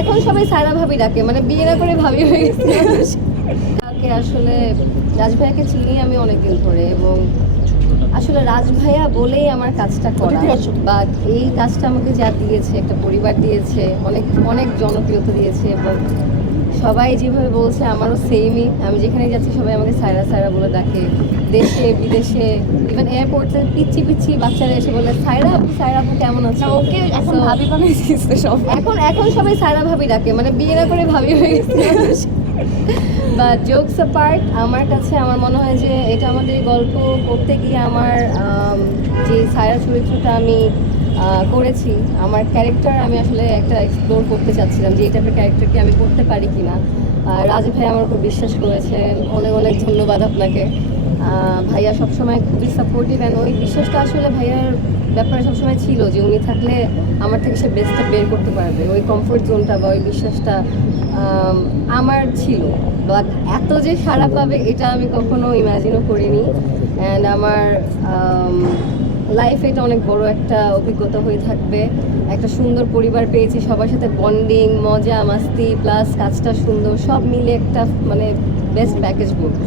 এখন সবাই সায়রা ভাবি ডাকে, মানে বিয়ে না করে ভাবি হয়ে গেছে। তাকে আসলে রাজ ভাইয়াকে চিনি আমি অনেকদিন ধরে, এবং আসলে রাজ ভাইয়া বলেই আমার কাজটা করা, বা এই কাজটা আমাকে যা দিয়েছে, একটা পরিবার দিয়েছে, অনেক অনেক জনপ্রিয়তা দিয়েছে, এবং সবাই যেভাবে বলছে আমারও সেমই। আমি যেখানে যাচ্ছি সবাই আমাকে সায়রা সায়রা বলে ডাকে, দেশে বিদেশে, ইভেন এয়ারপোর্টে পিচ্ছি পিচ্ছি বাচ্চারা এসে বলে সায়রা আপু, সায়রা আপু কেমন আছে। ওকে এখন So, ভাবি বানাইছিস সব। এখন সবাই সায়রা ভাবি ডাকে, মানে বিয়ে না করে ভাবি হয়ে গেছে। বা জোকস অ্যাপার্ট, আমার কাছে আমার মনে হয় যে এটা আমাদের গল্প করতে গিয়ে আমার যে সায়রা চরিত্রটা আমি করেছি, আমার ক্যারেক্টার আমি আসলে একটা এক্সপ্লোর করতে চাচ্ছিলাম যে এই টাইপের ক্যারেক্টারকে আমি করতে পারি কিনা। রাজু ভাই আমার উপর বিশ্বাস করেছে, অনেক অনেক ধন্যবাদ আপনাকে। ভাইয়া সবসময় খুবই সাপোর্টিভ, অ্যান্ড ওই বিশ্বাসটা আসলে ভাইয়ার ব্যাপারে সবসময় ছিল যে উনি থাকলে আমার থেকে সে বেস্টটা বের করতে পারবে। ওই কমফোর্ট জোনটা বা ওই বিশ্বাসটা আমার ছিল, বাট এত যে খারাপ পাবে এটা আমি কখনো ইমাজিনও করিনি। অ্যান্ড আমার লাইফে এটা অনেক বড় একটা অভিজ্ঞতা হয়ে থাকবে। একটা সুন্দর পরিবার পেয়েছি, সবার সাথে বন্ডিং, মজা মাস্তি, প্লাস কাজটা সুন্দর, সব মিলে একটা মানে বেস্ট প্যাকেজ বলবো।